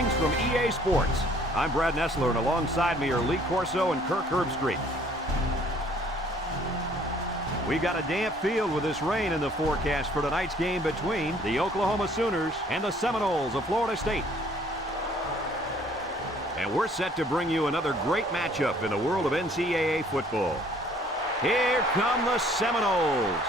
Greetings from EA Sports. I'm Brad Nessler, and alongside me are Lee Corso and Kirk Herbstreit. We've got a damp field with this rain in the forecast for tonight's game between the Oklahoma Sooners and the Seminoles of Florida State. And we're set to bring you another great matchup in the world of NCAA football. Here come the Seminoles.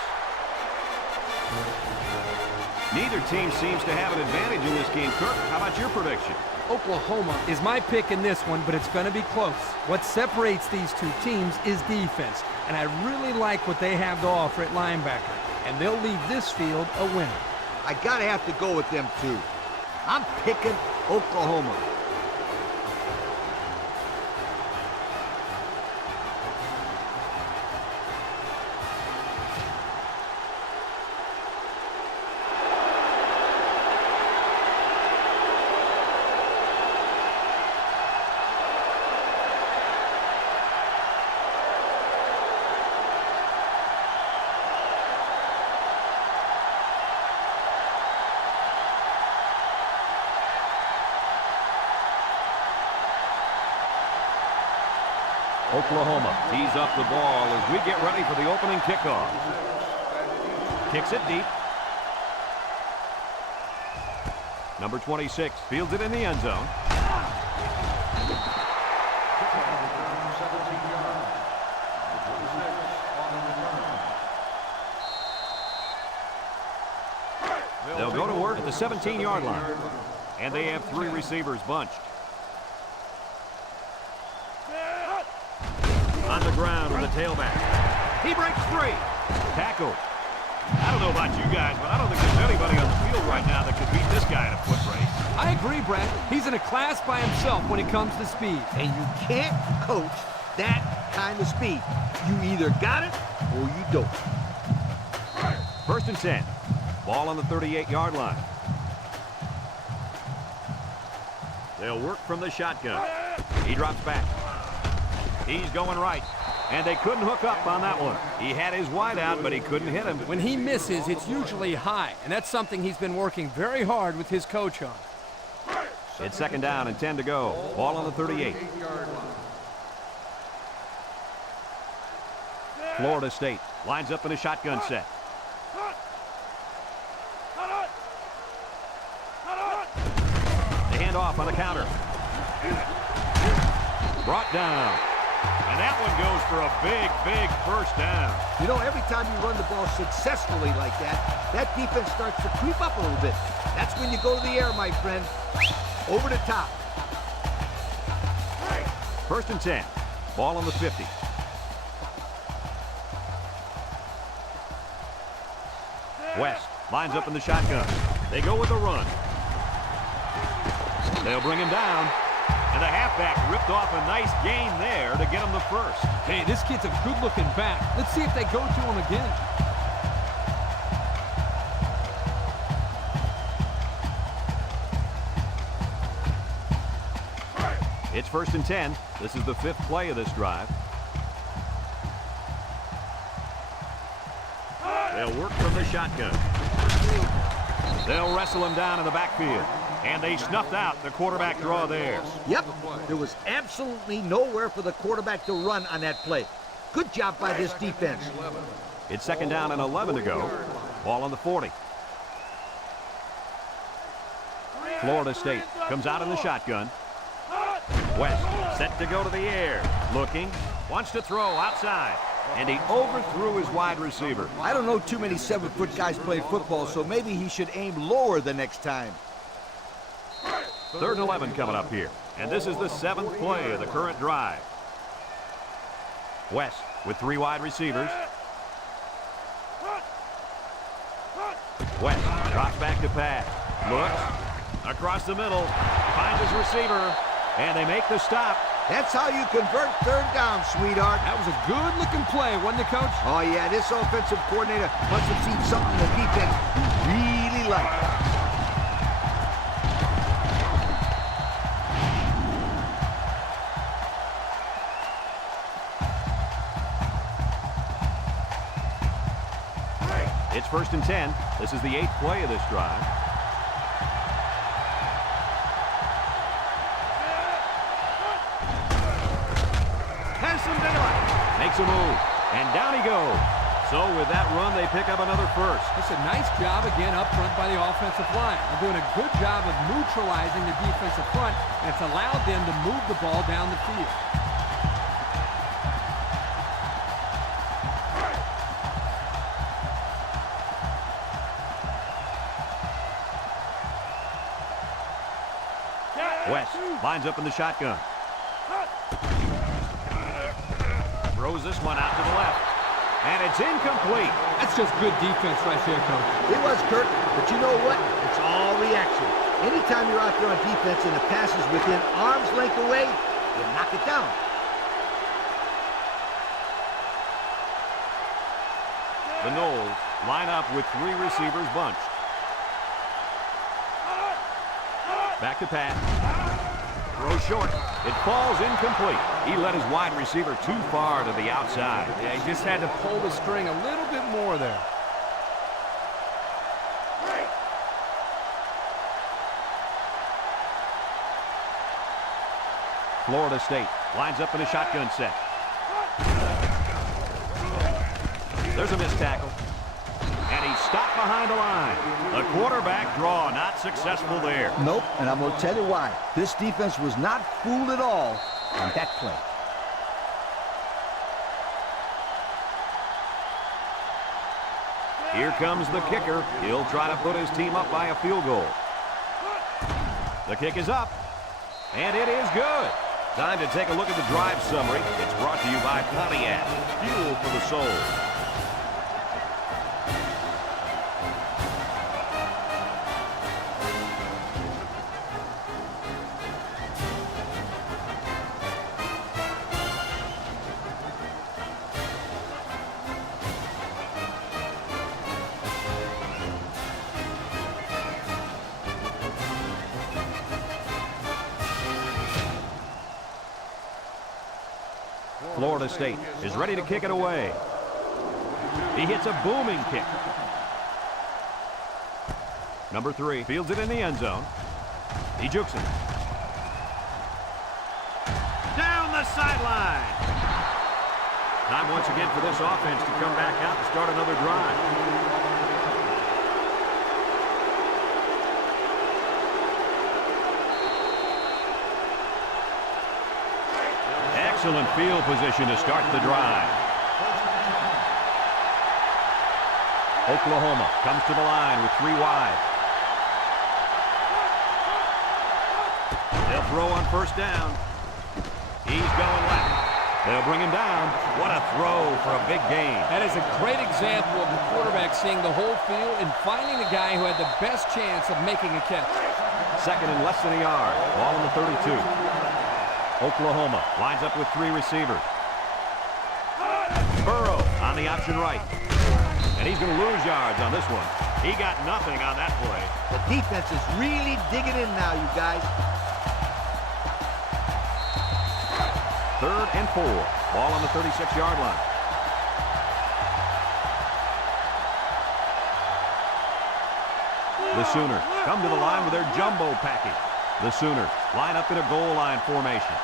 Neither team seems to have an advantage in this game. Kirk, how about your prediction? Oklahoma is my pick in this one, but it's going to be close. What separates these two teams is defense, and I really like what they have to offer at linebacker, and they'll leave this field a winner. I gotta have to go with them too. I'm picking Oklahoma. Oklahoma tees up the ball as we get ready for the opening kickoff. Kicks it deep. Number 26 fields it in the end zone. They'll go to work at the 17-yard line. And they have 3 receivers bunched. On the ground with the tailback. He breaks free. Tackle. I don't know about you guys, but I don't think there's anybody on the field right now that could beat this guy in a foot race. I agree, Brad. He's in a class by himself when it comes to speed. And you can't coach that kind of speed. You either got it or you don't. First and 10. Ball on the 38-yard line. They'll work from the shotgun. He drops back. He's going right, and they couldn't hook up on that one. He had his wide out, but he couldn't hit him. When he misses, it's usually high, and that's something he's been working very hard with his coach on. It's second down and 10 to go. Ball on the 38. Florida State lines up in a shotgun set. They hand off on the counter. Brought down. And that one goes for a big, big first down. You know, every time you run the ball successfully like that, that defense starts to creep up a little bit. That's when you go to the air, my friend. Over the top. First and 10. Ball on the 50. West lines up in the shotgun. They go with a run. They'll bring him down. And the halfback ripped off a nice gain there to get him the first. Hey, this kid's a good-looking back. Let's see if they go to him again. It's first and 10. This is the 5th play of this drive. They'll work from the shotgun. They'll wrestle him down in the backfield. And they snuffed out the quarterback draw there. Yep, there was absolutely nowhere for the quarterback to run on that play. Good job by this defense. It's second down and 11 to go. Ball on the 40. Florida State comes out in the shotgun. West set to go to the air. Looking, wants to throw outside. And he overthrew his wide receiver. I don't know too many 7-foot guys play football, so maybe he should aim lower the next time. Third and 11 coming up here. And this is the 7th play of the current drive. West with 3 wide receivers. West drops back to pass. Looks across the middle. Finds his receiver. And they make the stop. That's how you convert third down, sweetheart. That was a good-looking play, wasn't it, Coach? Oh, yeah, this offensive coordinator must have seen something the defense really liked. It's first and 10. This is the 8th play of this drive. a move. And down he goes. So with that run, they pick up another first. It's a nice job again up front by the offensive line. They're doing a good job of neutralizing the defensive front, and it's allowed them to move the ball down the field. West lines up in the shotgun. Throws this one out to the left. And it's incomplete. That's just good defense right there, Coach. It was, Kirk, but you know what? It's all reaction. Anytime you're out there on defense and the pass is within arm's length away, you knock it down. The Noles line up with 3 receivers bunched. Back to pass. Throw short. It falls incomplete. He led his wide receiver too far to the outside. Yeah, he just had to pull the string a little bit more there. Florida State lines up in a shotgun set. There's a missed tackle. And he's stopped behind the line. The quarterback draw not successful there. Nope, and I'm going to tell you why. This defense was not fooled at all on that play. Here comes the kicker. He'll try to put his team up by a field goal. The kick is up, and it is good. Time to take a look at the drive summary. It's brought to you by Pontiac, fuel for the soul. Florida State is ready to kick it away. He hits a booming kick. Number 3 fields it in the end zone. He jukes it. Down the sideline. Time once again for this offense to come back out and start another drive. Excellent field position to start the drive. Oklahoma comes to the line with 3 wide. They'll throw on first down. He's going left. They'll bring him down. What a throw for a big gain. That is a great example of the quarterback seeing the whole field and finding the guy who had the best chance of making a catch. Second and less than a yard. Ball on the 32. Oklahoma lines up with 3 receivers. Burrow on the option right. And he's going to lose yards on this one. He got nothing on that play. The defense is really digging in now, you guys. Third and 4. Ball on the 36-yard line. The Sooners come to the line with their jumbo package. The Sooners line up in a goal line formation.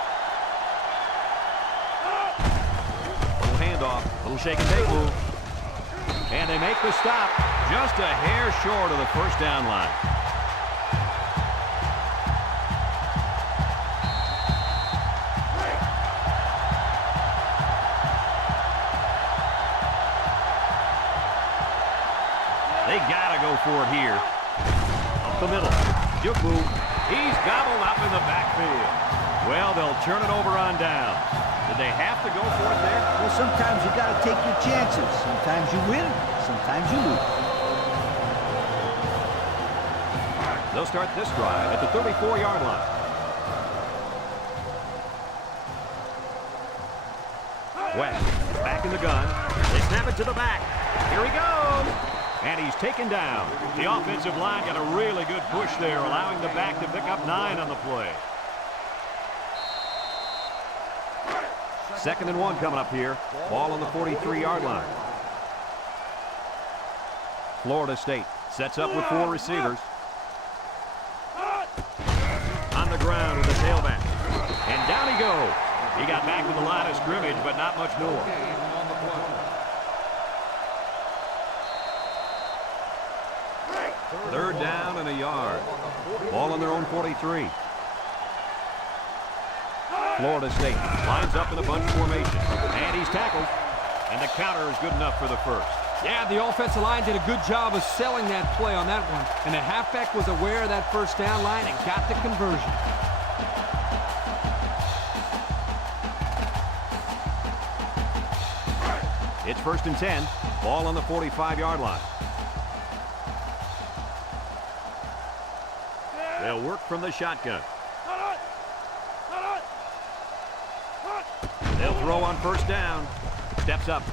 Little handoff, little shake and take move. And they make the stop just a hair short of the first down line. They gotta go for it here. Up the middle. Juku. He's gobbled up in the backfield. Well, they'll turn it over on down. Did they have to go for it there? Well, sometimes you got to take your chances. Sometimes you win, sometimes you lose. They'll start this drive at the 34-yard line. West back in the gun. They snap it to the back. Here he goes. And he's taken down. The offensive line got a really good push there, allowing the back to pick up 9 on the play. Second and 1 coming up here. Ball on the 43-yard line. Florida State sets up with 4 receivers. On the ground with the tailback. And down he goes. He got back to the line of scrimmage, but not much more. Third down and a yard. Ball on their own 43. Florida State lines up in a bunch formation. And he's tackled. And the counter is good enough for the first. Yeah, the offensive line did a good job of selling that play on that one. And the halfback was aware of that first down line and got the conversion. It's 1st and 10. Ball on the 45-yard line. They'll work from the shotgun. They'll throw on 1st down. Steps up.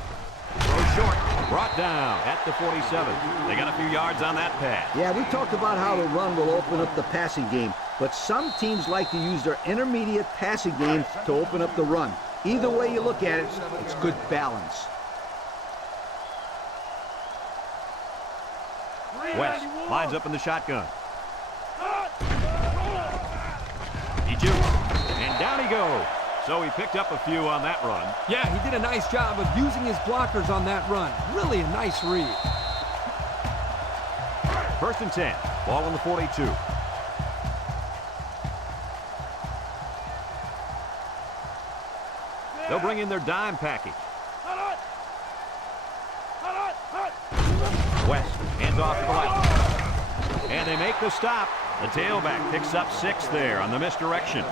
Throws short. Brought down at the 47. They got a few yards on that pass. Yeah, we talked about how the run will open up the passing game, but some teams like to use their intermediate passing game to open up the run. Either way you look at it, it's good balance. West lines up in the shotgun. He jukes, and down he goes. So he picked up a few on that run. Yeah, he did a nice job of using his blockers on that run. Really a nice read. 1st and 10. Ball on the 42. They'll bring in their dime package. West hands off to the left. And they make the stop. The tailback picks up 6 there on the misdirection.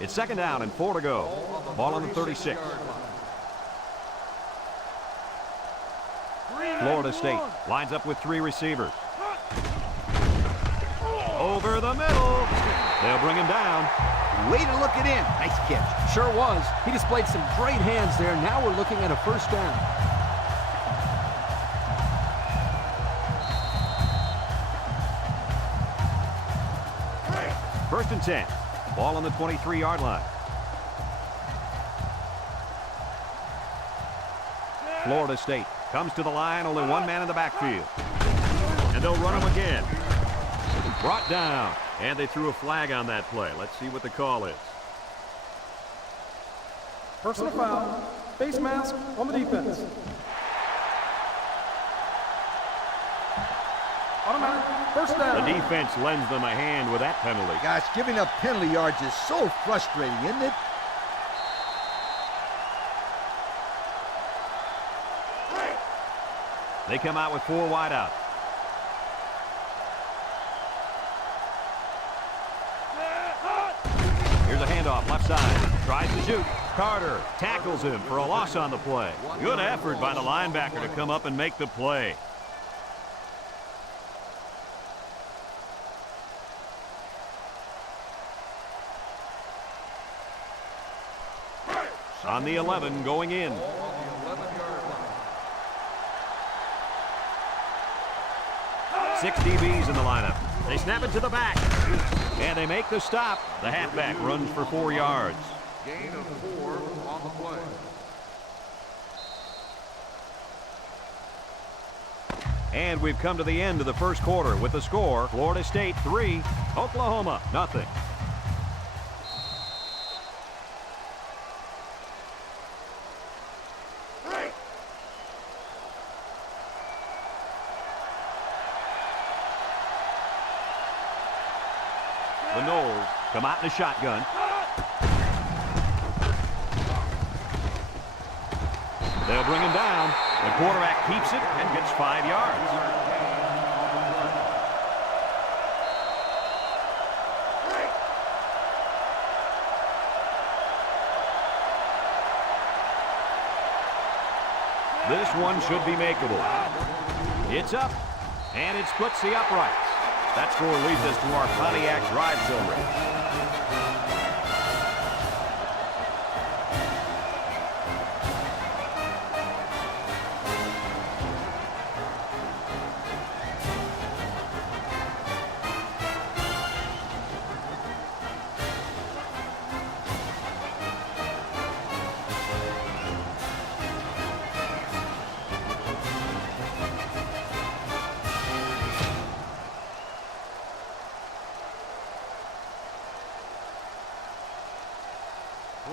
It's 2nd down and 4 to go. Ball on the 36. Florida State lines up with 3 receivers. Over the middle. They'll bring him down. Way to look it in. Nice catch. Sure was. He displayed some great hands there. Now we're looking at a 1st down. First and 10. Ball on the 23-yard line. Florida State comes to the line, only one man in the backfield. And they'll run him again. Brought down. And they threw a flag on that play. Let's see what the call is. Personal foul. Face mask on the defense. Automatic. 1st down. The defense lends them a hand with that penalty. Gosh, giving up penalty yards is so frustrating, isn't it? They come out with 4 wide out. Here's a handoff left side. Tries to shoot. Carter tackles him for a loss on the play. Good effort by the linebacker to come up and make the play. On the 11 going in. Six DBs in the lineup. They snap it to the back. And they make the stop. The halfback runs for 4 yards. Gain of 4 on the play. And we've come to the end of the first quarter with the score, Florida State 3, Oklahoma nothing. The Noles come out in a shotgun. They'll bring him down. The quarterback keeps it and gets 5 yards. This one should be makeable. It's up, and it splits the uprights. That score leads us to our Pontiac drive celebration.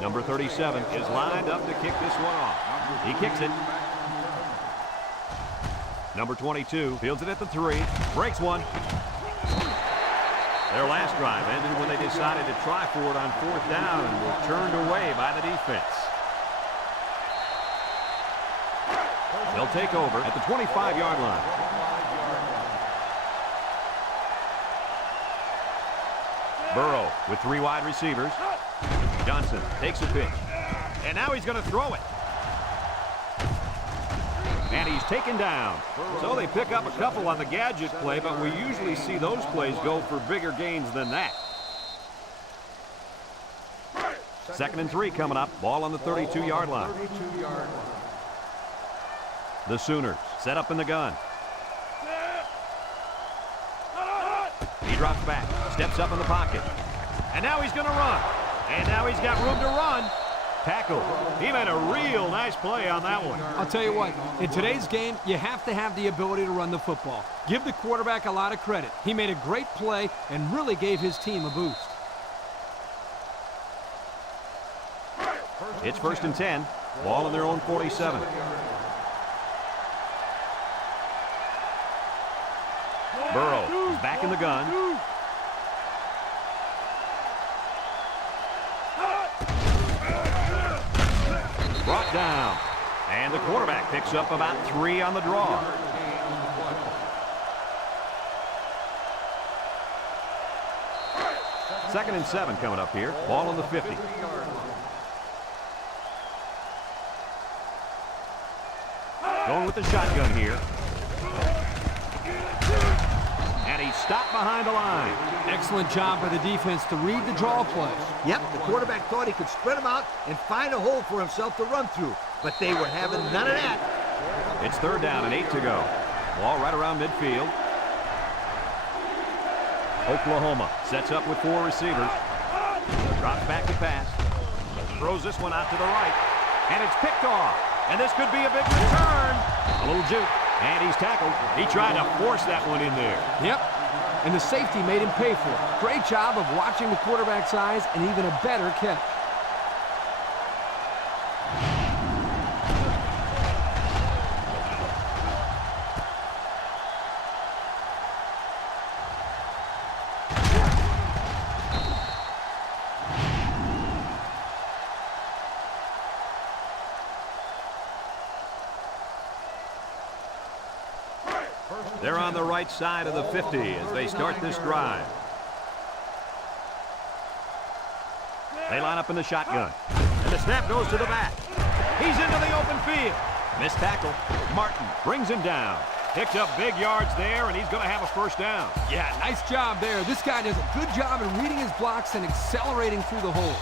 Number 37 is lined up to kick this one off. He kicks it. Number 22 fields it at the 3. Breaks one. Their last drive ended when they decided to try for it on 4th down and were turned away by the defense. They'll take over at the 25-yard line. Burrow with 3 wide receivers. Johnson takes a pitch. And now he's going to throw it. And he's taken down. So they pick up a couple on the gadget play, but we usually see those plays go for bigger gains than that. 2nd and 3 coming up. Ball on the 32-yard line. The Sooners set up in the gun. He drops back, steps up in the pocket. And now he's going to run. And now he's got room to run. Tackle. He made a real nice play on that one. I'll tell you what, in today's game, you have to have the ability to run the football. Give the quarterback a lot of credit. He made a great play and really gave his team a boost. It's 1st and 10. Ball in their own 47. Burrow is back in the gun. Brought down. And the quarterback picks up about 3 on the draw. Second and 7 coming up here. Ball on the 50. Going with the shotgun here. And he's stopped behind the line. Excellent job by the defense to read the draw play. Yep, the quarterback thought he could spread them out and find a hole for himself to run through, but they were having none of that. It's 3rd down and 8 to go. Ball right around midfield. Oklahoma sets up with 4 receivers. Drops back to pass. Throws this one out to the right. And it's picked off. And this could be a big return. A little juke. And he's tackled. He tried to force that one in there. Yep. And the safety made him pay for it. Great job of watching the quarterback's eyes and even a better catch. They're on the right side of the 50 as they start this drive. They line up in the shotgun. And the snap goes to the back. He's into the open field. Missed tackle. Martin brings him down. Picked up big yards there, and he's going to have a 1st down. Yeah, nice job there. This guy does a good job in reading his blocks and accelerating through the hole.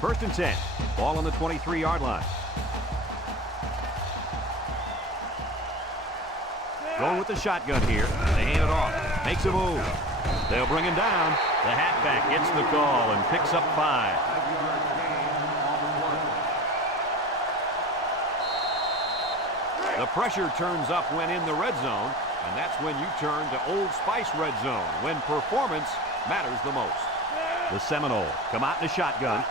First and 10. Ball on the 23-yard line. Going with the shotgun here. They hand it off. Makes a move. They'll bring him down. The halfback gets the call and picks up 5. The pressure turns up when in the red zone, and that's when you turn to Old Spice Red Zone, when performance matters the most. The Seminoles come out in the shotgun.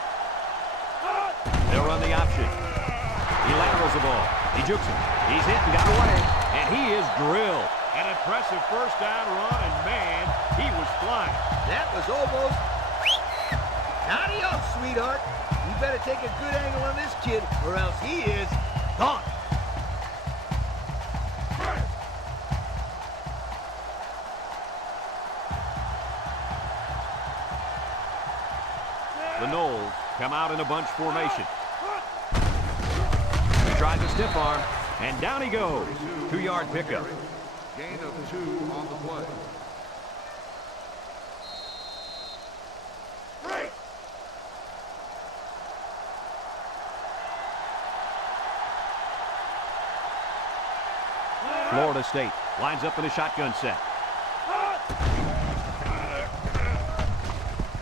They'll run the option. He laterals the ball. He jukes him. He's hit and got away. And he is drilled. An impressive 1st down run, and man, he was flying. That was almost... Adios, sweetheart. You better take a good angle on this kid, or else he is gone. The Noles come out in a bunch formation. He tries a stiff arm, and down he goes. 2-yard pickup. Gain of 2 on the play. Florida State lines up in a shotgun set.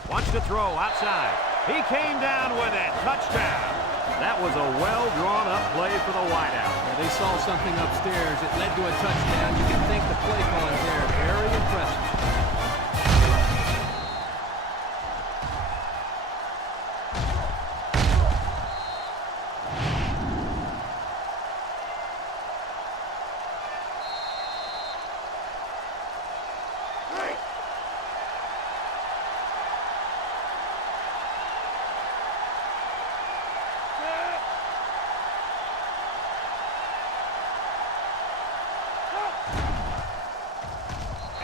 Wants to throw outside. He came down with it. Touchdown. That was a well-drawn-up play for the wideout. They saw something upstairs. It led to a touchdown. You can thank the play calling there. Very impressive.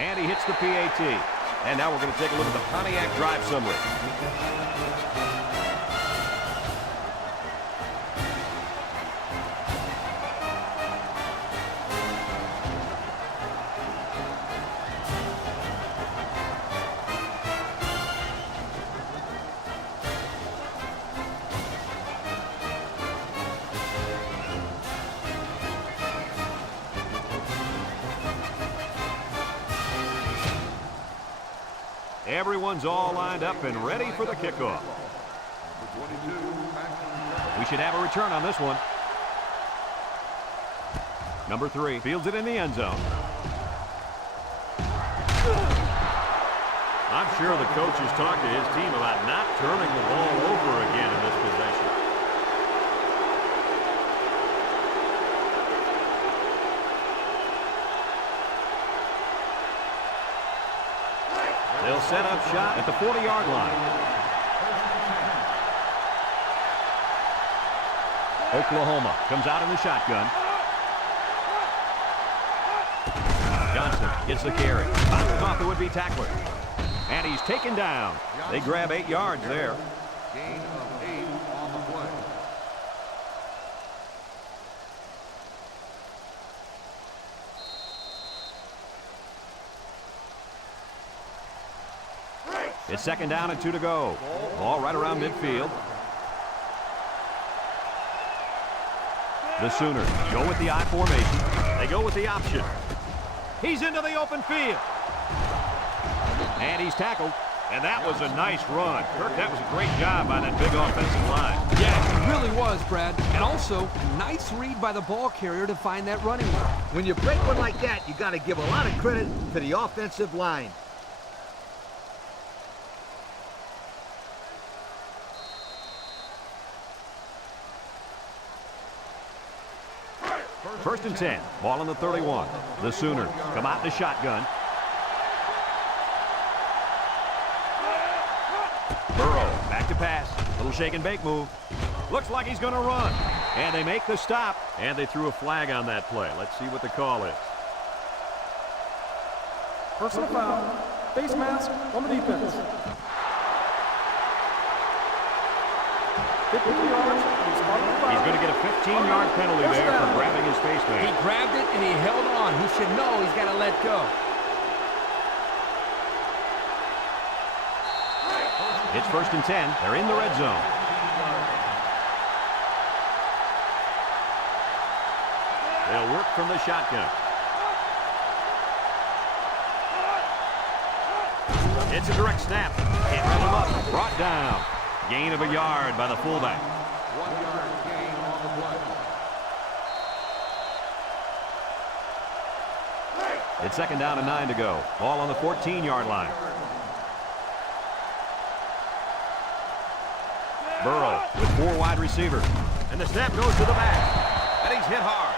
And he hits the PAT. And now we're going to take a look at the Pontiac drive summary. Everyone's all lined up and ready for the kickoff. We should have a return on this one. Number 3 fields it in the end zone. I'm sure the coach has talked to his team about not turning the ball over again in this possession. They'll set up shot at the 40-yard line. Oklahoma comes out in the shotgun. Johnson gets the carry. Bounces off the would-be tackler. And he's taken down. They grab 8 yards there. Gain of 8 on the play. It's second down and 2 to go. Ball right around midfield. The Sooners go with the I formation. They go with the option. He's into the open field. And he's tackled. And that was a nice run. Kirk, that was a great job by that big offensive line. Yeah, it really was, Brad. And also, nice read by the ball carrier to find that running room. When you break one like that, you got to give a lot of credit to the offensive line. First and 10. Ball on the 31. The Sooners come out in the shotgun. Burrow back to pass. Little shake and bake move. Looks like he's going to run. And they make the stop. And they threw a flag on that play. Let's see what the call is. Personal foul. Face mask on the defense. 50 yards. He's going to get a 15-yard penalty there for grabbing his face He mask. grabbed it and he held on. He should know he's got to let go. It's first and 10. They're in the red zone. They'll work from the shotgun. It's a direct snap. Can't run him up. Brought down. Gain of a yard by the fullback. 1-yard gain on the play. It's second down and 9 to go. Ball on the 14-yard line. Burrow with 4 wide receivers. And the snap goes to the back. And he's hit hard.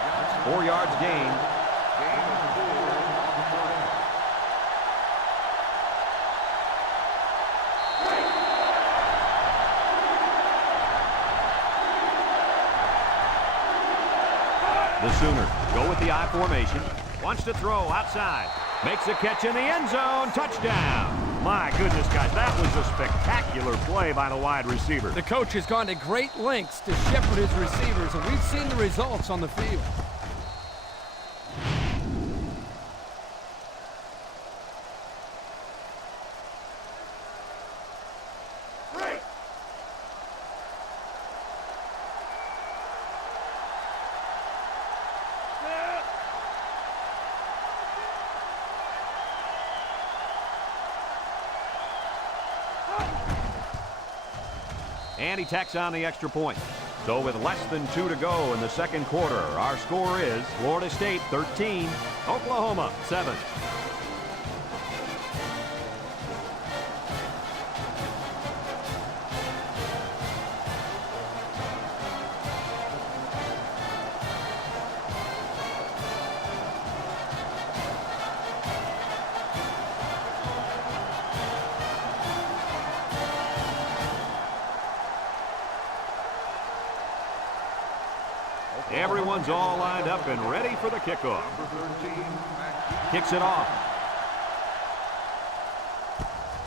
4 yards gain. Gain of 4 on the play. The Sooners go with the I formation. Wants to throw outside. Makes a catch in the end zone. Touchdown. My goodness, guys, that was a spectacular play by the wide receiver. The coach has gone to great lengths to shepherd his receivers, and we've seen the results on the field. And he tacks on the extra point. So with less than 2 to go in the second quarter, our score is Florida State 13, Oklahoma 7. Everyone's all lined up and ready for the kickoff. Kicks it off.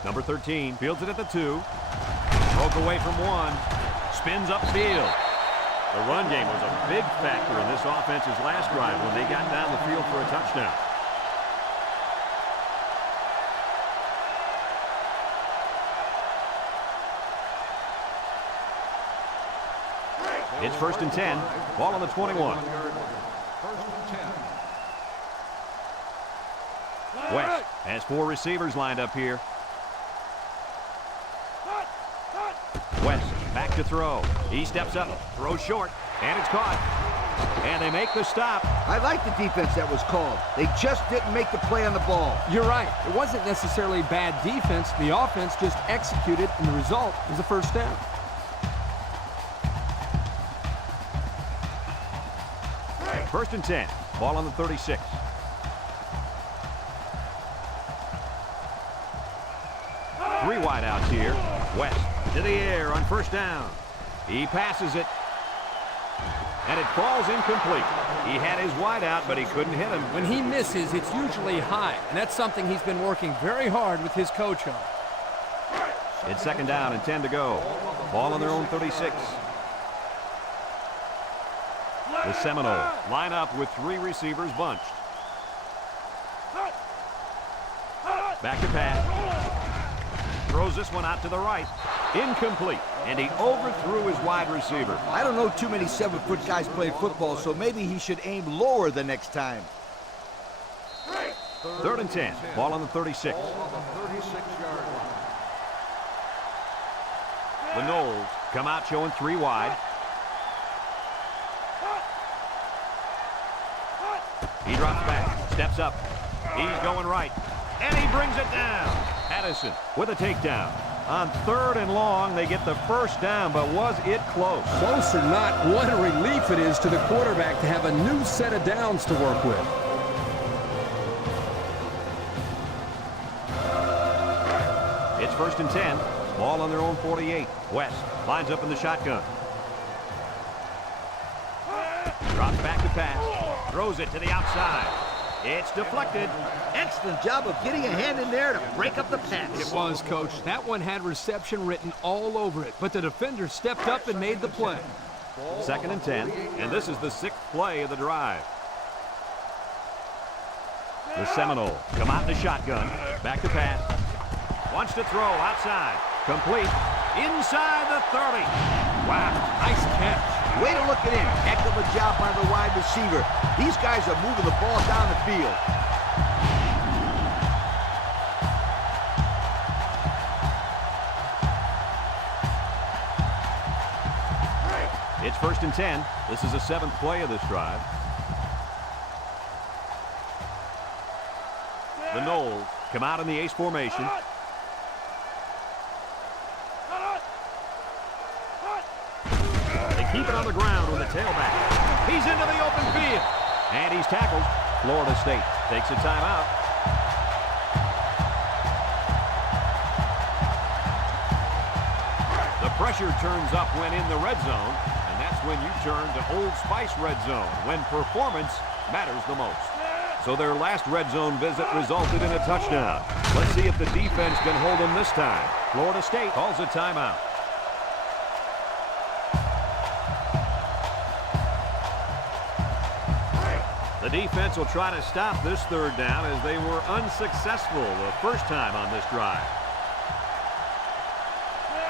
Number 13 fields it at the 2. Broke away from 1. Spins upfield. The run game was a big factor in this offense's last drive when they got down the field for a touchdown. It's 1st and 10. Ball on the 21. West has 4 receivers lined up here. West back to throw. He steps up, throws short, and it's caught. And they make the stop. I like the defense that was called. They just didn't make the play on the ball. You're right. It wasn't necessarily bad defense. The offense just executed, and the result was a first down. First and 10. Ball on the 36. Three wideouts here. West to the air on first down. He passes it. And it falls incomplete. He had his wideout, but he couldn't hit him. When he misses, it's usually high, and that's something he's been working very hard with his coach on. It's 2nd down and 10 to go. Ball on their own 36. The Seminoles line up with 3 receivers bunched. Back to pass. Throws this one out to the right. Incomplete. And he overthrew his wide receiver. I don't know too many 7-foot guys play football, so maybe he should aim lower the next time. 3rd and 10. Ball on the 36. The Noles come out showing 3 wide. He drops back, steps up. He's going right, and he brings it down. Addison with a takedown. On 3rd and long, they get the first down, but was it close? Close or not, what a relief it is to the quarterback to have a new set of downs to work with. It's 1st and 10. Ball on their own 48. West lines up in the shotgun. Drops back to pass. Throws it to the outside. It's deflected. Excellent job of getting a hand in there to break up the pass. It was, Coach. That one had reception written all over it, but the defender stepped up and made the play. 2nd and 10, and this is the 6th play of the drive. The Seminoles come out in the shotgun. Back to pass. Wants to throw outside. Complete. Inside the 30. Wow, nice catch. Way to look it in. Heck of a job by the wide receiver. These guys are moving the ball down the field. It's 1st and 10. This is the 7th play of this drive. The Noles come out in the ace formation. They keep it on the ground with the tailback. He's into the open field. And he's tackled. Florida State takes a timeout. The pressure turns up when in the red zone, and that's when you turn to Old Spice Red Zone, when performance matters the most. So their last red zone visit resulted in a touchdown. Let's see if the defense can hold them this time. Florida State calls a timeout. The defense will try to stop this 3rd down as they were unsuccessful the first time on this drive.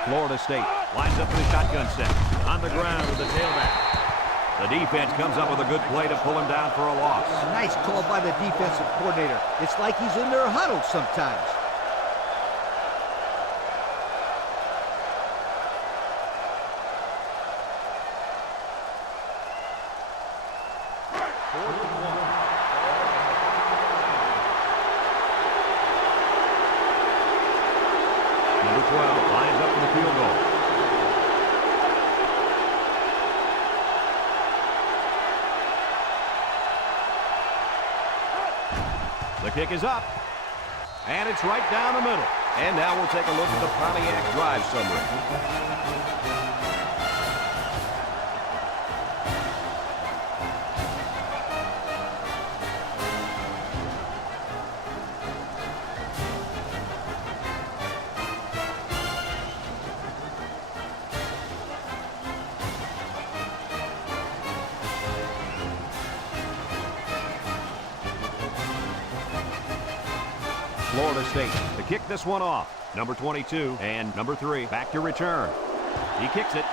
Florida State lines up in the shotgun set. On the ground with the tailback. The defense comes up with a good play to pull him down for a loss. A nice call by the defensive coordinator. It's like he's in their huddle sometimes. Number 12 lines up for the field goal. The kick is up. And it's right down the middle. And now we'll take a look at the Pontiac drive summary. Florida State to kick this one off. Number 22 and number 3 back to return. He kicks it.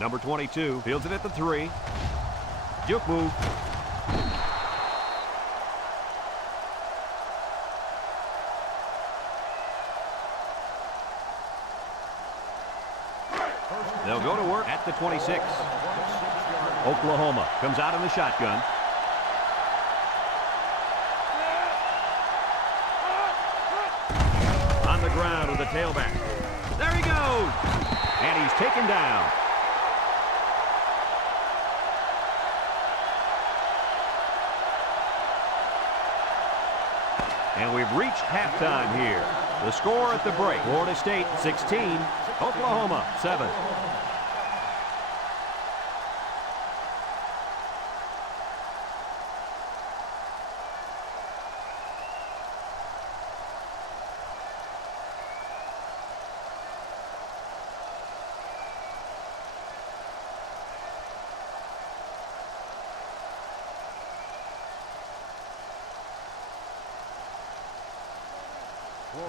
Number 22 fields it at the 3. Juke move. They'll go to work at the 26. Oklahoma comes out in the shotgun. On the ground with the tailback. There he goes. And he's taken down. And we've reached halftime here. The score at the break, Florida State 16, Oklahoma 7.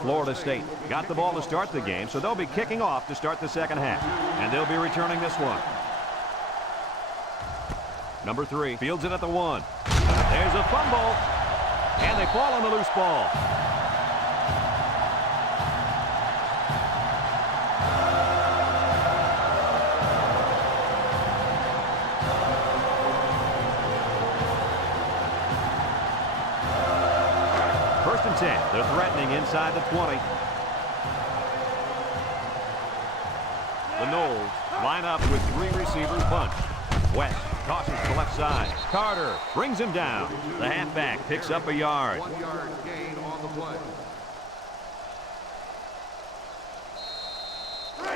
Florida State got the ball to start the game, so they'll be kicking off to start the second half. And they'll be returning this one. Number 3 fields it at the 1. There's a fumble. And they fall on the loose ball. First and 10. They're threatening inside the 20. The Noles line up with 3 receivers bunched. West tosses to the left side. Carter brings him down. The halfback picks up a yard. 1 yard gain on the play.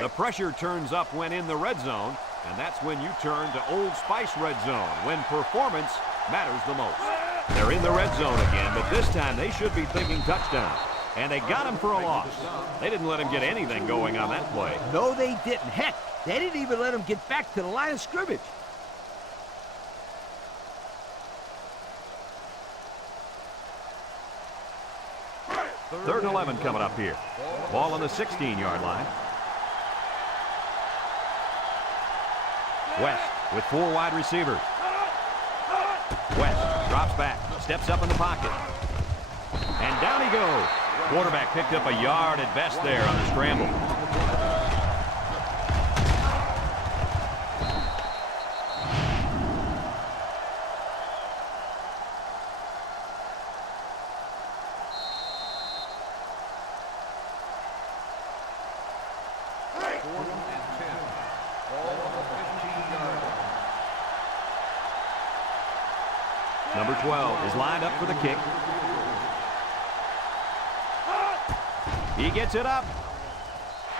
The pressure turns up when in the red zone, and that's when you turn to Old Spice red zone, when performance matters the most. They're in the red zone again, but this time they should be thinking touchdown. And they got him for a loss. They didn't let him get anything going on that play. No, they didn't. Heck, they didn't even let him get back to the line of scrimmage. Third and 11 coming up here. Ball on the 16-yard line. West with 4 wide receivers. West drops back, steps up in the pocket. And down he goes. Quarterback picked up a yard at best there on the scramble. Number 12 is lined up for the kick. He gets it up.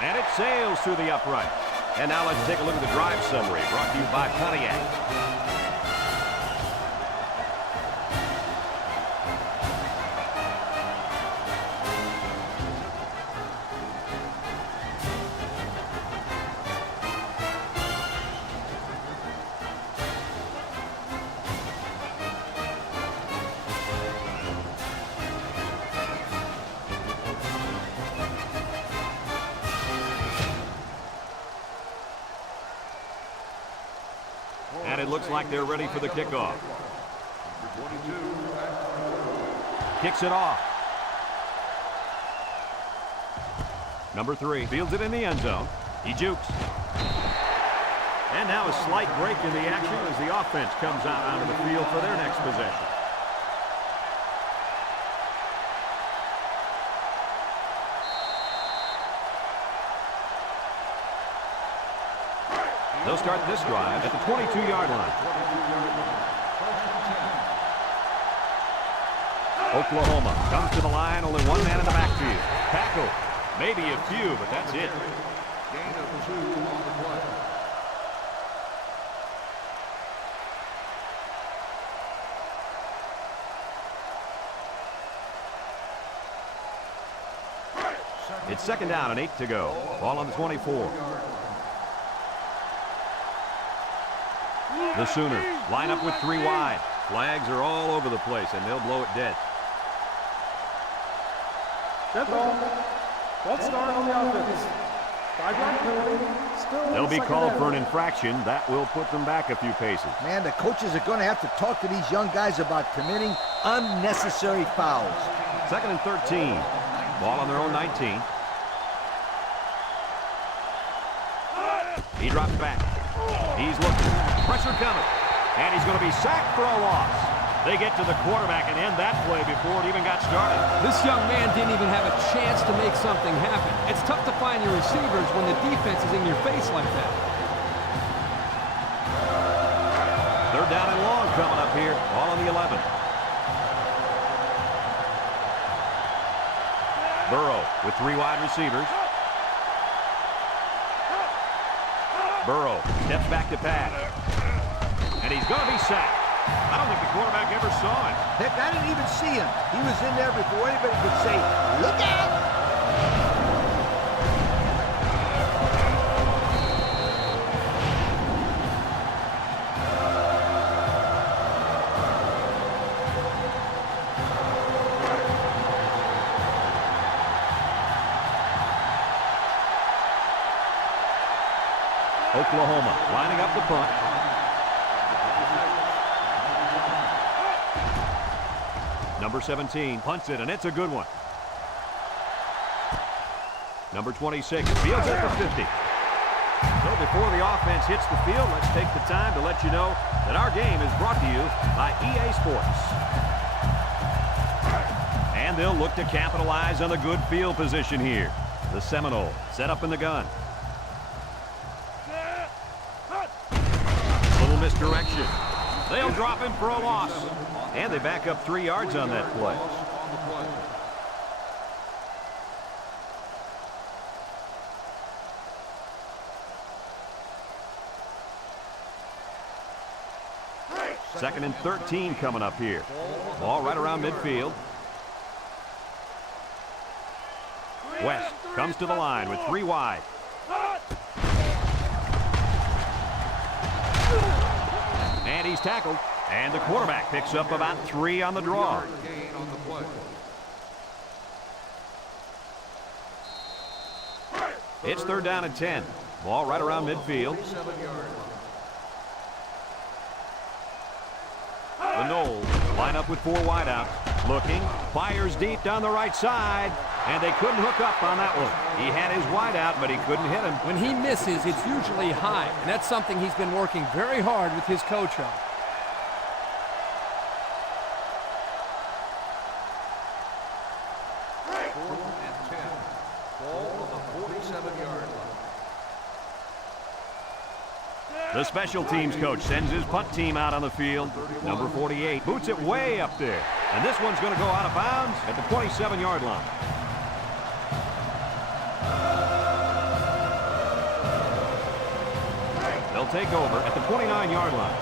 And it sails through the upright. And now let's take a look at the drive summary brought to you by Pontiac. And it looks like they're ready for the kickoff. Kicks it off. Number 3 fields it in the end zone. He jukes. And And now a slight break in the action as the offense comes out onto the field for their next possession. They'll start this drive at the 22-yard line. Oklahoma comes to the line, only one man in the backfield. Tackle, maybe a few, but that's it. Gain of 2 on the play. It's second down and 8 to go. Ball on the 24. The Sooners line up with 3 wide. Flags are all over the place, and they'll blow it dead. Dead ball. Let's start on the offense. 5-yard penalty. Still They'll be second called down. for an infraction. That will put them back a few paces. Man, the coaches are going to have to talk to these young guys about committing unnecessary fouls. Second and 13. Ball on their own 19. He drops back. He's looking. Pressure coming. And he's going to be sacked for a loss. They get to the quarterback and end that play before it even got started. This young man didn't even have a chance to make something happen. It's tough to find your receivers when the defense is in your face like that. Third down and long coming up here. Ball on the 11. Burrow with 3 wide receivers. Burrow steps back to pass. And he's going to be sacked. I don't think the quarterback ever saw it. Heck, I didn't even see him. He was in there before anybody could say, look out! Oklahoma lining up the punt. Number 17 punts it, and it's a good one. Number 26 fields at the 50. So before the offense hits the field, let's take the time to let you know that our game is brought to you by EA Sports. And they'll look to capitalize on the good field position here. The Seminoles set up in the gun. Little misdirection. They'll drop him for a loss. And they back up 3 yards on that play. Second and 13 coming up here. Ball right around midfield. West comes to the line with 3 wide. And he's tackled. And the quarterback picks up about 3 on the draw. Gain on the play. It's third down and 10. Ball right around midfield. 7-yard line. The Noles line up with 4 wideouts. Looking, fires deep down the right side, and they couldn't hook up on that one. He had his wideout, but he couldn't hit him. When he misses, it's usually high, and that's something he's been working very hard with his coach on. The special teams coach sends his punt team out on the field. Number 48 boots it way up there. And this one's going to go out of bounds at the 27-yard line. They'll take over at the 29-yard line.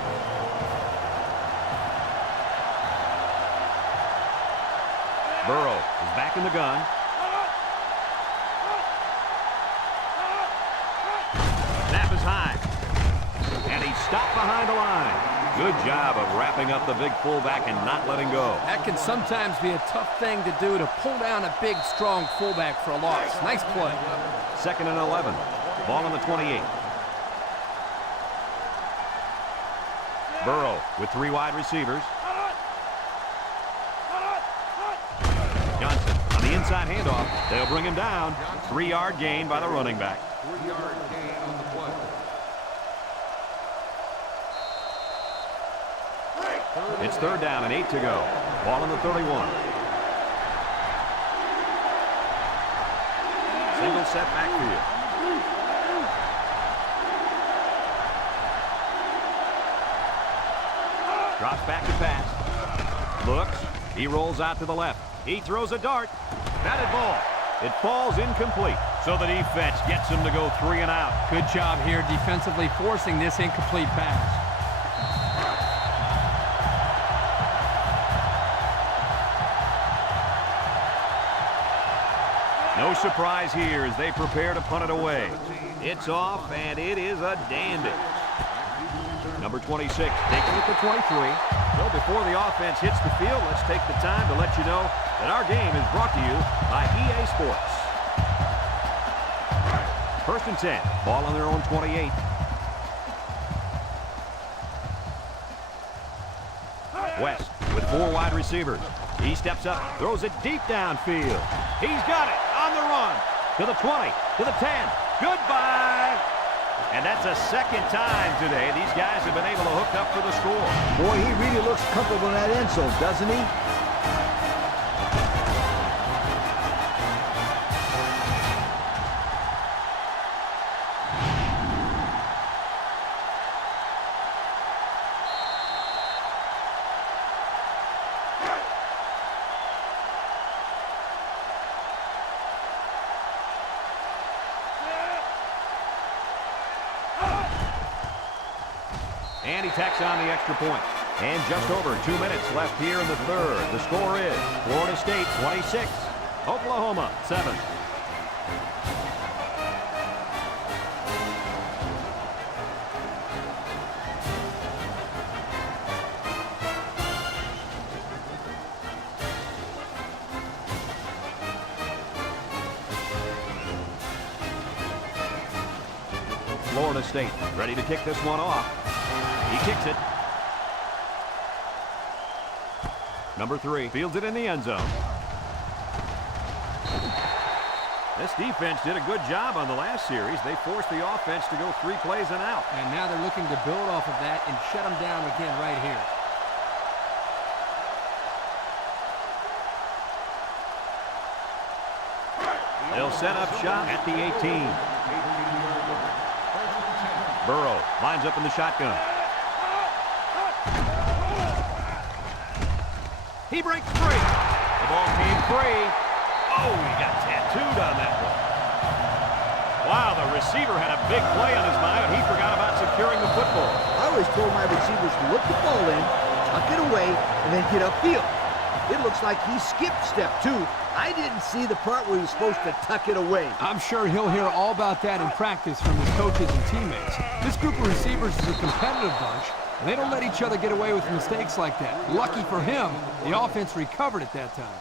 Burrow is back in the gun. Snap is high. And he's stopped behind the line. Good job of wrapping up the big fullback and not letting go. That can sometimes be a tough thing to do, to pull down a big, strong fullback for a loss. Nice play. Second and 11. Ball on the 28. Burrow with 3 wide receivers. Johnson on the inside handoff. They'll bring him down. 3-yard gain by the running back. 3-yard gain on the play. It's 3rd down and 8 to go. Ball on the 31. Single set backfield. Drops back to pass. Looks. He rolls out to the left. He throws a dart. Batted ball. It falls incomplete. So the defense gets him to go 3 and out. Good job here defensively forcing this incomplete pass. No surprise here as they prepare to punt it away. It's off, and it is a dandy. Number 26 taking it to 23. So before the offense hits the field, let's take the time to let you know that our game is brought to you by EA Sports. 1st and 10. Ball on their own 28. West with 4 wide receivers. He steps up, throws it deep downfield. He's got it on the run. To the 20, to the 10. Goodbye. And that's the 2nd time today these guys have been able to hook up for the score. Boy, he really looks comfortable in that end zone, doesn't he? And he tacks on the extra point. And just over 2 minutes left here in the 3rd. The score is Florida State 26, Oklahoma 7. Florida State ready to kick this one off. He kicks it. Number 3 fields it in the end zone. This defense did a good job on the last series. They forced the offense to go 3 plays and out. And now they're looking to build off of that and shut them down again right here. They'll set up shop at the 18. Burrow lines up in the shotgun. He breaks free. The ball came free. Oh, he got tattooed on that one. Wow, the receiver had a big play on his mind, and he forgot about securing the football. I always told my receivers to look the ball in, tuck it away, and then get upfield. It looks like he skipped step 2. I didn't see the part where he was supposed to tuck it away. I'm sure he'll hear all about that in practice from his coaches and teammates. This group of receivers is a competitive bunch, and they don't let each other get away with mistakes like that. Lucky for him, the offense recovered at that time.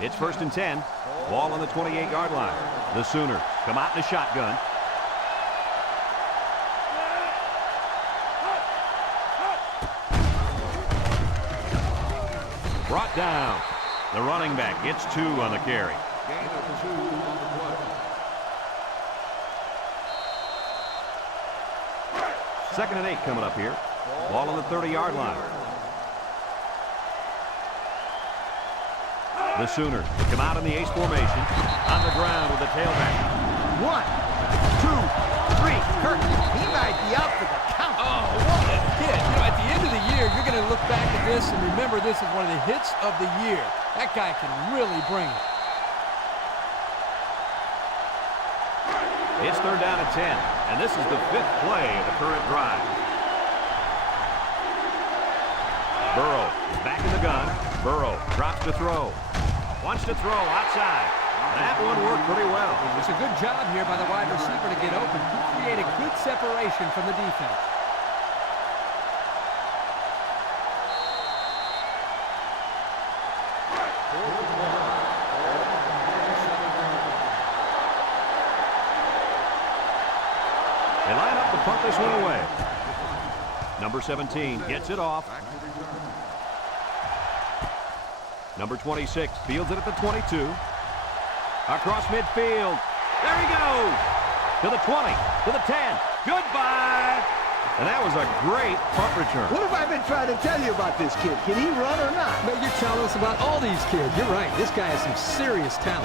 It's 1st and 10. Ball on the 28-yard line. The Sooners come out in a shotgun. Brought down. The running back gets 2 on the carry. Gain of 2 on the play. 2nd and 8 coming up here. Ball on the 30-yard line. The Sooners come out in the ace formation. On the ground with the tailback. 1, 2, 3. Kirk, he might be out for the count. Oh, what a hit. You know, at the end of the year, you're going to look back at this and remember this is one of the hits of the year. That guy can really bring it. It's 3rd down and 10, and this is the 5th play of the current drive. Burrow is back in the gun. Burrow drops to throw. Wants to throw outside. That one worked pretty well. It's a good job here by the wide receiver to get open. He created good separation from the defense. They line up to punt this one away. Number 17 gets it off. Number 26 fields it at the 22. Across midfield. There he goes. To the 20, to the 10. Goodbye. And that was a great punt return. What have I been trying to tell you about this kid? Can he run or not? No, you're telling us about all these kids. You're right. This guy has some serious talent.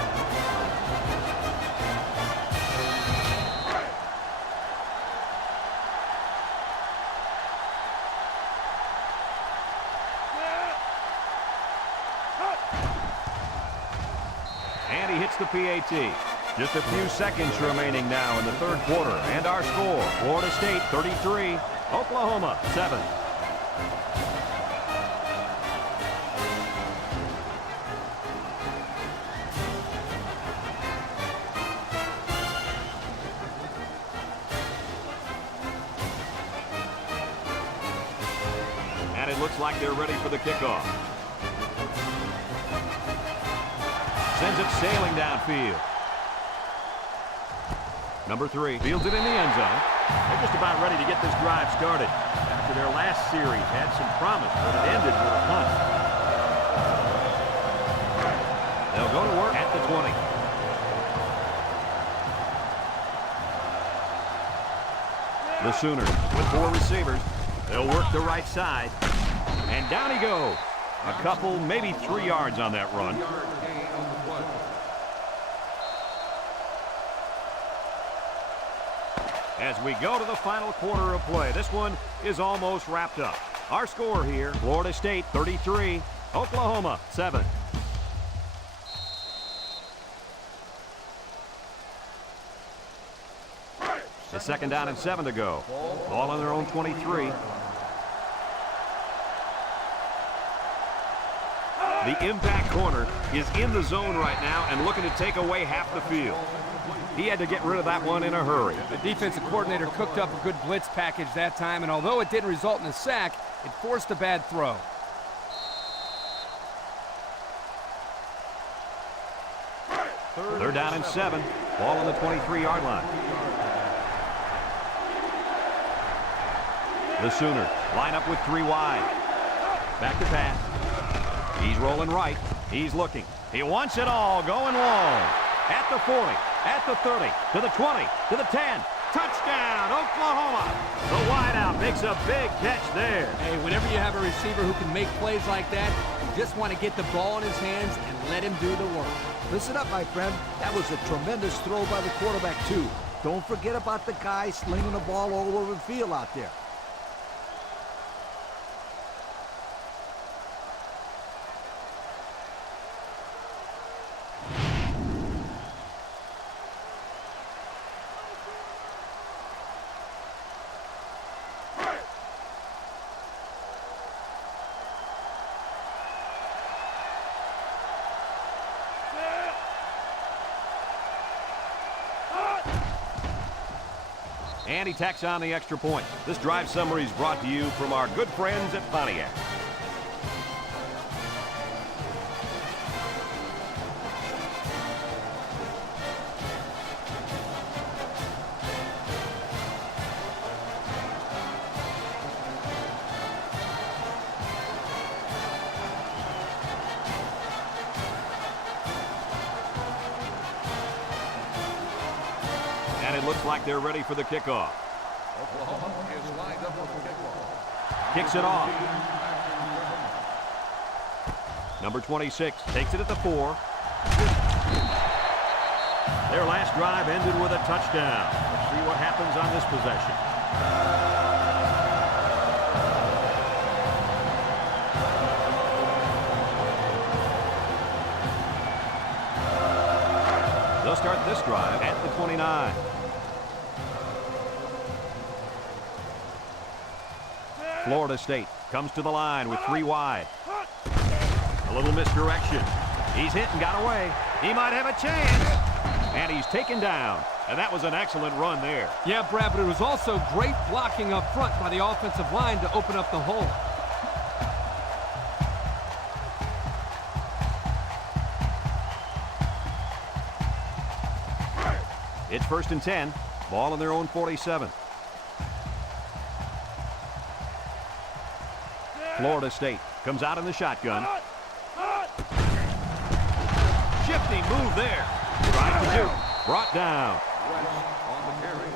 And he hits the PAT. Just a few seconds remaining now in the third quarter. And our score, Florida State 33, Oklahoma 7. And it looks like they're ready for the kickoff. Sends it sailing downfield. Number 3 fields it in the end zone. They're just about ready to get this drive started. After their last series had some promise, but it ended with a punt. They'll go to work at the 20. The Sooners with 4 receivers. They'll work the right side. And down he goes. A couple, maybe 3 yards on that run. As we go to the final quarter of play, this one is almost wrapped up. Our score here, Florida State 33, Oklahoma 7. It's 2nd down and 7 to go. Ball on their own 23. The impact corner is in the zone right now and looking to take away half the field. He had to get rid of that one in a hurry. The defensive coordinator cooked up a good blitz package that time, and although it didn't result in a sack, it forced a bad throw. They're down and 7. Ball on the 23-yard line. The Sooners line up with 3 wide. Back to pass. He's rolling right. He's looking. He wants it all going long. At the 40, at the 30, to the 20, to the 10. Touchdown, Oklahoma. The wideout makes a big catch there. Hey, whenever you have a receiver who can make plays like that, you just want to get the ball in his hands and let him do the work. Listen up, my friend. That was a tremendous throw by the quarterback, too. Don't forget about the guy slinging the ball all over the field out there. And he tacks on the extra point. This drive summary is brought to you from our good friends at Pontiac. And it looks like they're ready for the kickoff. Oklahoma is lined up for the kickoff. Kicks it off. Number 26 takes it at the 4. Their last drive ended with a touchdown. Let's see what happens on this possession. They'll start this drive at the 29. Florida State comes to the line with 3 wide. A little misdirection. He's hit and got away. He might have a chance. And he's taken down. And that was an excellent run there. Yeah, Brad, but it was also great blocking up front by the offensive line to open up the hole. It's 1st and 10. Ball on their own 47. Florida State comes out in the shotgun. Shifty move there. Tries to shoot. Brought down. West on the carry.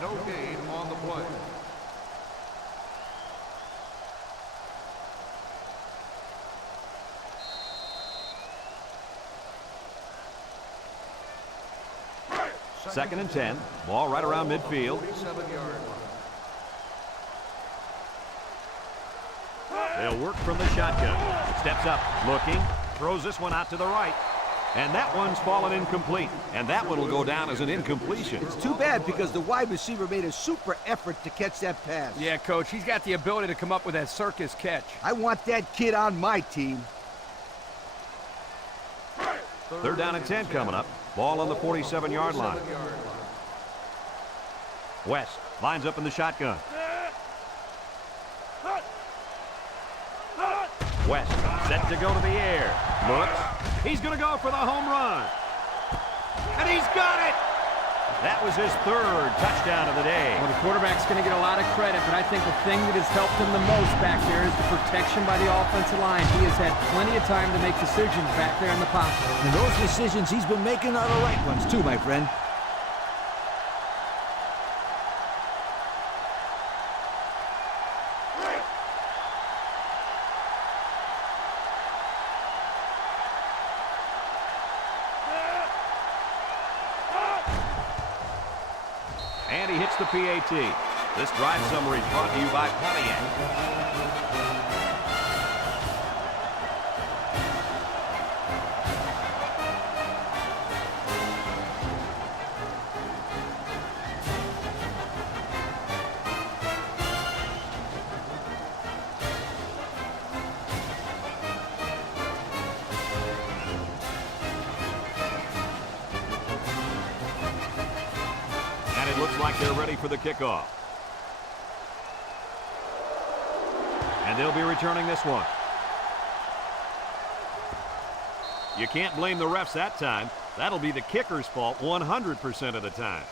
No gain on the play. Second and 10. Ball right around midfield. 47-yard line. They'll work from the shotgun. Steps up, looking, throws this one out to the right. And that one's fallen incomplete. And that one will go down as an incompletion. It's too bad because the wide receiver made a super effort to catch that pass. Yeah, Coach, he's got the ability to come up with that circus catch. I want that kid on my team. Third down and 10 coming up. Ball on the 47-yard line. West lines up in the shotgun. West set to go to the air. Looks. He's going to go for the home run. And he's got it! That was his third touchdown of the day. Well, the quarterback's going to get a lot of credit, but I think the thing that has helped him the most back there is the protection by the offensive line. He has had plenty of time to make decisions back there in the pocket. And those decisions he's been making are the right ones, too, my friend. And he hits the PAT. This drive summary is brought to you by Pontiac. And it looks like they're ready for the kickoff. And they'll be returning this one. You can't blame the refs that time. That'll be the kicker's fault 100% of the time.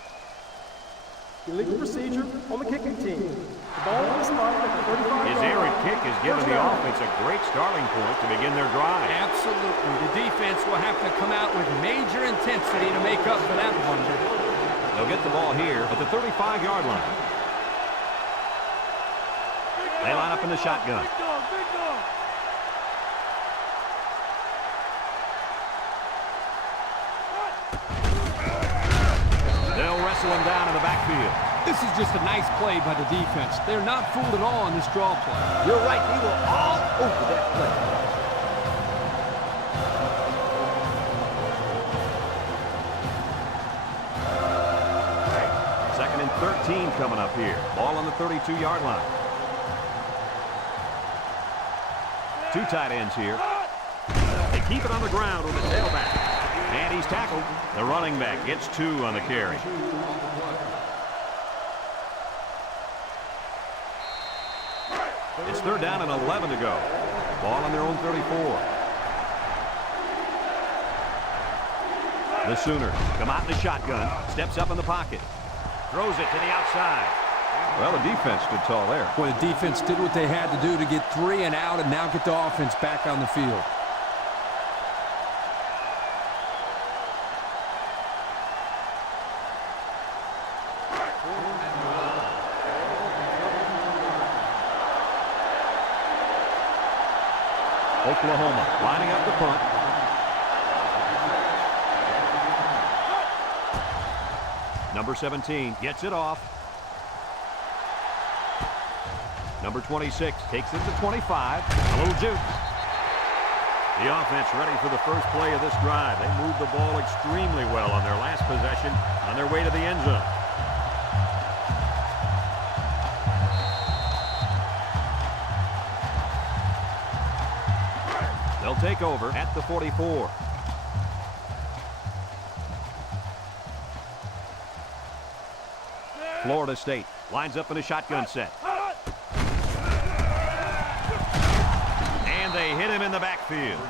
Illegal procedure on the kicking team. The ball on the spot at the 35-yard His line. errant kick has given First the down. offense a great starting point to begin their drive. Absolutely. The defense will have to come out with major intensity to make up for that blunder. They'll get the ball here at the 35-yard line. They line up in the shotgun. They'll wrestle him down in the backfield. This is just a nice play by the defense. They're not fooled at all on this draw play. You're right, we were all over that play. Second and 13 coming up here. Ball on the 32-yard line. Two tight ends here. They keep it on the ground with the tailback. And he's tackled. The running back gets 2 on the carry. It's third down and 11 to go. Ball on their own 34. The Sooners come out in the shotgun. Steps up in the pocket. Throws it to the outside. Well, the defense stood tall there. Well, the defense did what they had to do to get 3 and out and now get the offense back on the field. Oklahoma lining up the punt. Number 17 gets it off. Number 26 takes it to 25. A little juke. The offense ready for the first play of this drive. They moved the ball extremely well on their last possession on their way to the end zone. They'll take over at the 44. Florida State lines up in a shotgun set. And they hit him in the backfield.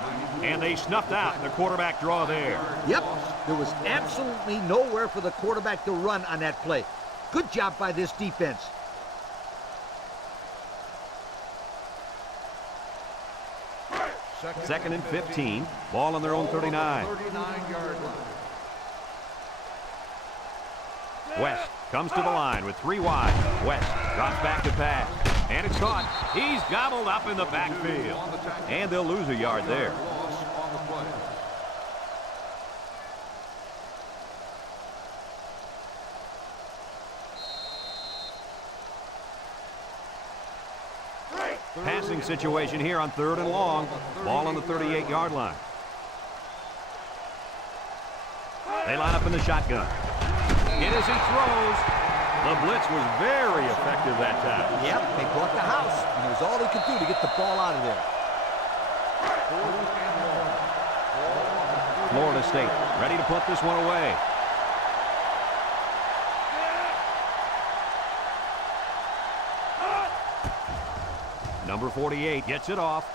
And they snuffed out the quarterback draw there. Yep, there was absolutely nowhere for the quarterback to run on that play. Good job by this defense. Second and 15. Ball on their own 39. 39-yard line. West comes to the line with 3 wide. West drops back to pass. And it's caught. He's gobbled up in the backfield. And they'll lose a yard there. Loss on the play. Passing situation here on 3rd and long. Ball on the 38-yard line. They line up in the shotgun. In as he throws. The blitz was very effective that time. Yep, they brought the house, and it was all they could do to get the ball out of there. Florida State ready to put this one away. Number 48 gets it off.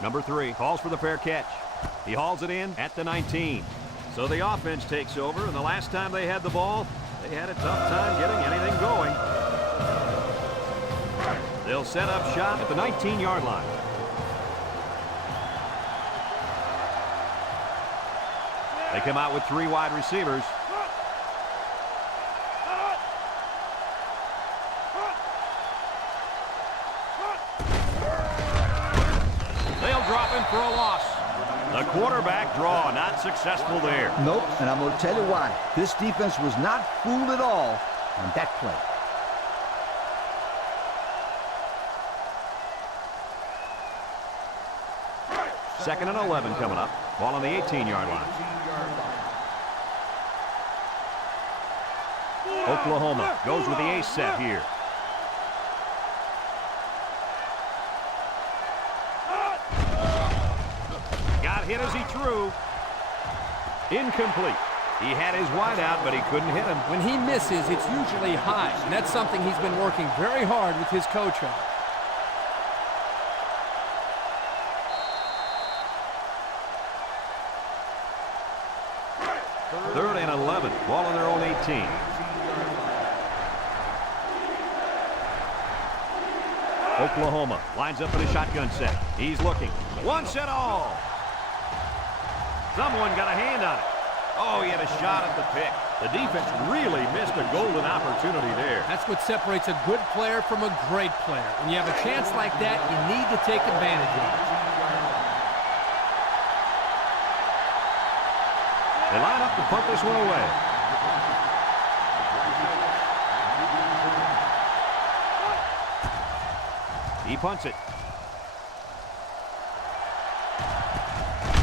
Number 3 calls for the fair catch. He hauls it in at the 19. So the offense takes over, and the last time they had the ball, they had a tough time getting anything going. They'll set up shop at the 19-yard line. They come out with 3 wide receivers. They'll drop him for a loss. The quarterback draw not successful there. Nope, and I'm going to tell you why. This defense was not fooled at all on that play. Second and 11 coming up. Ball on the 18-yard line. Oklahoma goes with the ace set here. Got hit as he threw. Incomplete. He had his wide out, but he couldn't hit him. When he misses, it's usually high, and that's something he's been working very hard with his coach on. Third and 11. Ball on their own 18. Oklahoma lines up in a shotgun set. He's looking. One set all. Someone got a hand on it. Oh, he had a shot at the pick. The defense really missed a golden opportunity there. That's what separates a good player from a great player. When you have a chance like that, you need to take advantage of it. They line up to punt this one away. He punts it.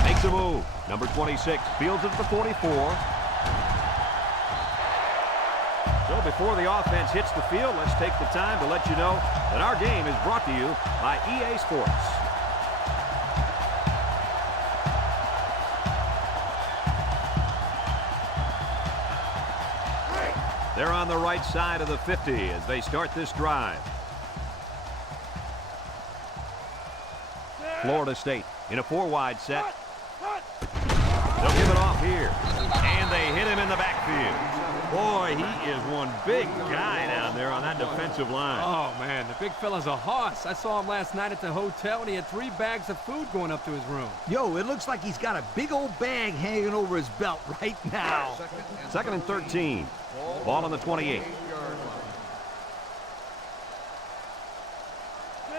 Makes a move. Number 26 fields it at the 44. So before the offense hits the field, let's take the time to let you know that our game is brought to you by EA Sports. They're on the right side of the 50 as they start this drive. Florida State in a 4-wide set. They'll give it off here. And they hit him in the backfield. Boy, he is one big guy down there on that defensive line. Oh, man, the big fella's a hoss. I saw him last night at the hotel, and he had 3 bags of food going up to his room. Yo, it looks like he's got a big old bag hanging over his belt right now. Second and 13. Ball on the 28.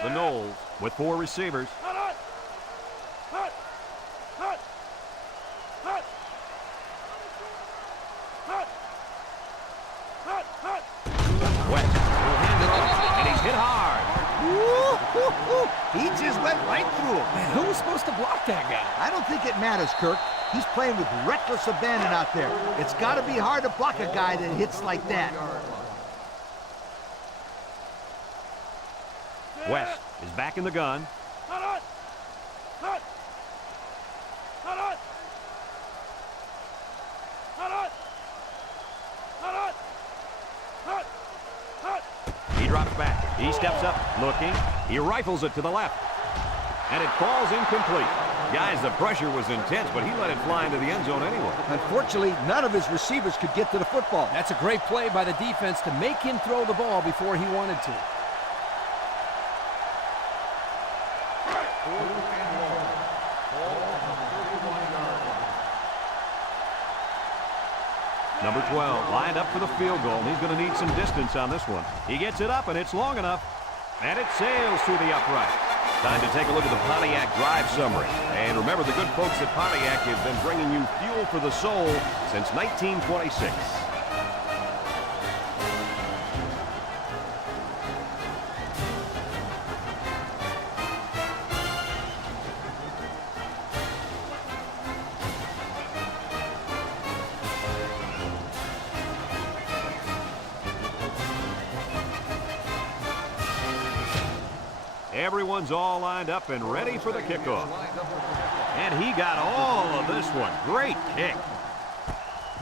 The Knolls with 4 receivers. West will hand it off, and he's hit hard. He just went right through him. Man, who was supposed to block that guy? I don't think it matters, Kirk. He's playing with reckless abandon out there. It's got to be hard to block a guy that hits like that. West is back in the gun. He drops back. He steps up, looking. He rifles it to the left. And it falls incomplete. Guys, the pressure was intense, but he let it fly into the end zone anyway. Unfortunately, none of his receivers could get to the football. That's a great play by the defense to make him throw the ball before he wanted to. Number 12 lined up for the field goal. He's going to need some distance on this one. He gets it up, and it's long enough. And it sails through the upright. Time to take a look at the Pontiac drive summary. And remember, the good folks at Pontiac have been bringing you fuel for the soul since 1926. Everyone's all lined up and ready for the kickoff. And he got all of this one. Great kick.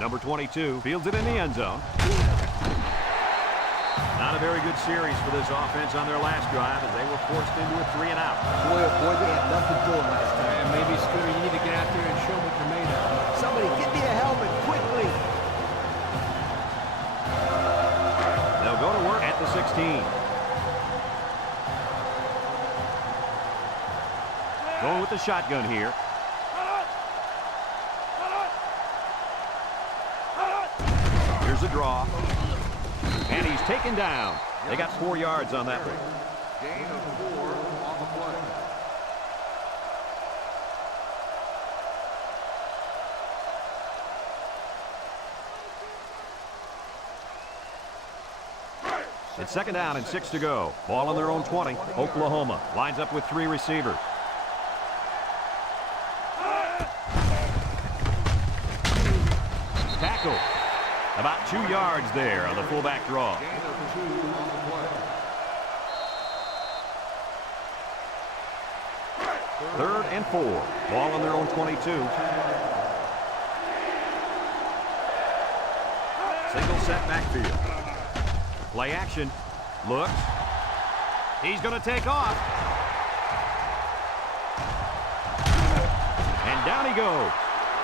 Number 22 fields it in the end zone. Not a very good series for this offense on their last drive as they were forced into a 3-and-out. Boy, oh boy, they had nothing going last time. And maybe, Scooter, you need to get out there and show them what you're made of. Somebody get me a helmet quickly. They'll go to work at the 16. Going with the shotgun here. Here's a draw. And he's taken down. They got 4 yards on that one. Gain of 4 on the play. It's 2nd down and 6 to go. Ball on their own 20. Oklahoma lines up with 3 receivers. Tackle. About 2 yards there on the fullback draw. Gain of 2 on the play. 3rd and 4. Ball on their own 22. Single set backfield. Play action. Looks. He's going to take off. And down he goes.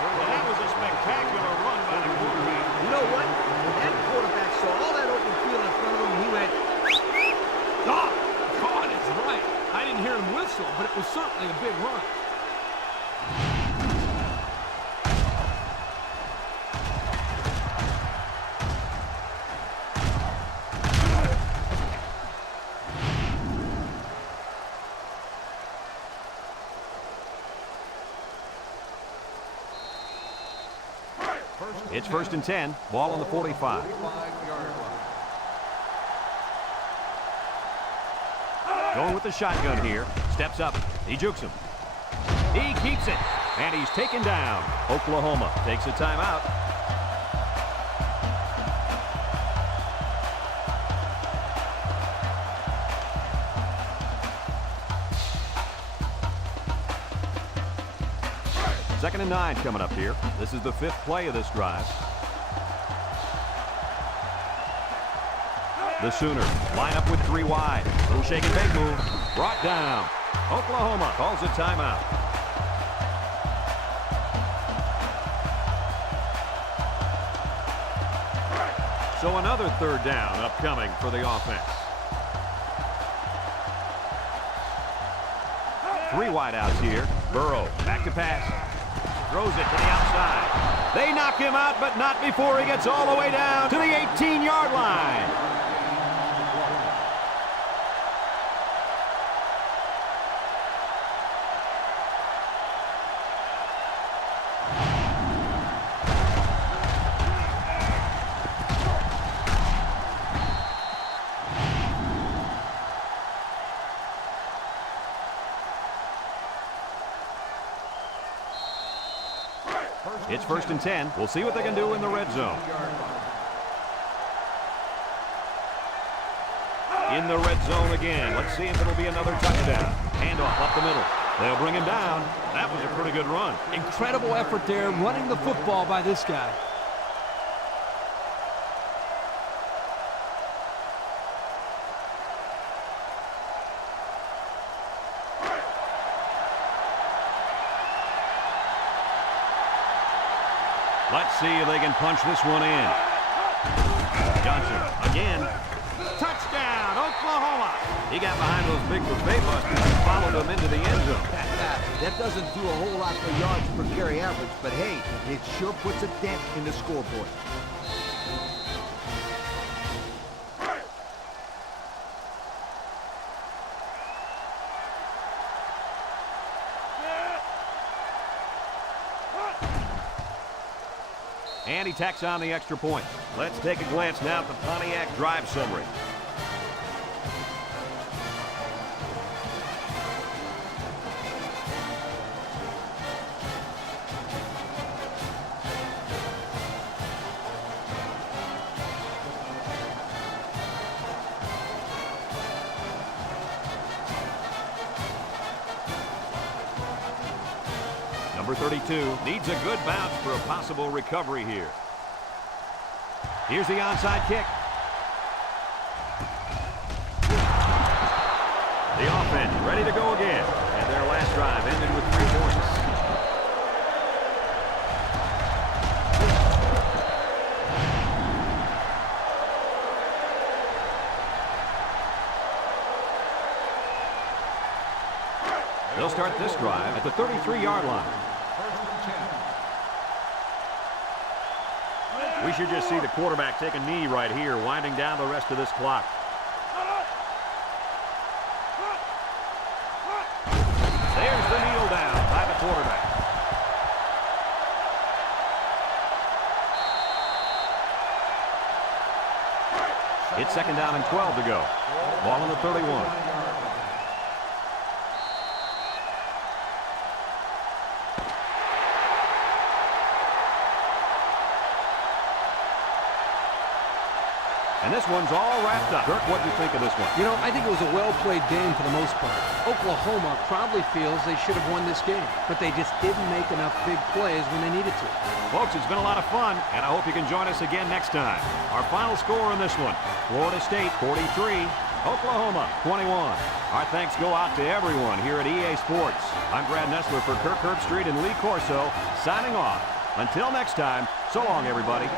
Well, that was a spectacular run by the quarterback. You know what? When that quarterback saw all that open field in front of him, he went, Oh, God is right. I didn't hear him whistle, but it was certainly a big run. It's 1st and 10. Ball on the 45. 45-yard line. Going with the shotgun here. Steps up. He jukes him. He keeps it. And he's taken down. Oklahoma takes a timeout. Second and 9 coming up here. This is the 5th play of this drive. The Sooners line up with 3 wide. Little shake and bake move. Brought down. Oklahoma calls a timeout. So another 3rd down upcoming for the offense. 3 wide outs here. Burrow back to pass. Throws it to the outside. They knock him out, but not before he gets all the way down to the 18-yard line. It's 1st and 10. We'll see what they can do in the red zone. In the red zone again. Let's see if it'll be another touchdown. Handoff up the middle. They'll bring him down. That was a pretty good run. Incredible effort there running the football by this guy. Let's see if they can punch this one in. Johnson again. Touchdown, Oklahoma. He got behind those big buffet busters and followed them into the end zone. that doesn't do a whole lot for yards per carry average, but hey, it sure puts a dent in the scoreboard. And he tacks on the extra point. Let's take a glance now at the Pontiac drive summary. Number 32 needs a good bounce for a possible recovery here. Here's the onside kick. The offense ready to go again. And their last drive ended with 3 points. They'll start this drive at the 33-yard line. We should just see the quarterback take a knee right here, winding down the rest of this clock. There's the kneel down by the quarterback. It's 2nd down and 12 to go. Ball on the 31. And this one's all wrapped up. Kirk, what do you think of this one? You know, I think it was a well-played game for the most part. Oklahoma probably feels they should have won this game, but they just didn't make enough big plays when they needed to. Folks, it's been a lot of fun, and I hope you can join us again next time. Our final score in this one, Florida State 43, Oklahoma 21. Our thanks go out to everyone here at EA Sports. I'm Brad Nessler for Kirk Herbstreit and Lee Corso, signing off. Until next time, so long, everybody.